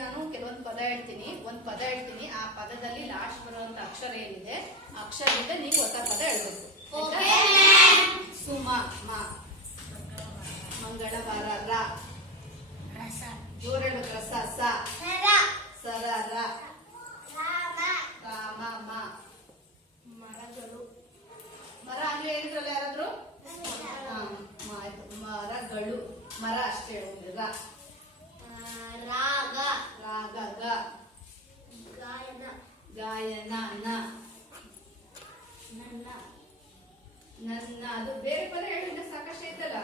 ನಾನು ಕೆಲವೊಂದು ಪದ ಹೇಳ್ತೀನಿ, ಒಂದು ಪದ ಹೇಳ್ತೀನಿ, ಆ ಪದದಲ್ಲಿ ಲಾಸ್ಟ್ ಬರುವಂತ ಅಕ್ಷರ ಏನಿದೆ ಅಕ್ಷರದಿಂದ ನೀವು ಹೊಸ ಪದ ಹೇಳ್ಬೇಕು. ಸುಮ ಮ, ಮಂಗಳವಾರ ರ, ಜೋರ್ ಹೇಳ್ಬೇಕು, ರಸ ಸ, ಸರ ರ, ರಾಮ ಮ, ಮರಗಳು ಮರ ಆಗ್ಲೇ ಹೇಳಿದ್ರಲ್ಲ ಯಾರಾದ್ರು? ಮರಗಳು ಮರ ಅಷ್ಟೇ ಹೇಳಿದ್ರು. ರಾಗ ರಾಗ ಗ, ಗಾಯನ ಗಾಯನ ನ, ನನ್ನ ನನ್ನ ಅದು ಬೇರೆ ಪದ ಹೇಳಿದ್ರೆ ಸಾಕಷ್ಟು ಐತಲ್ಲ.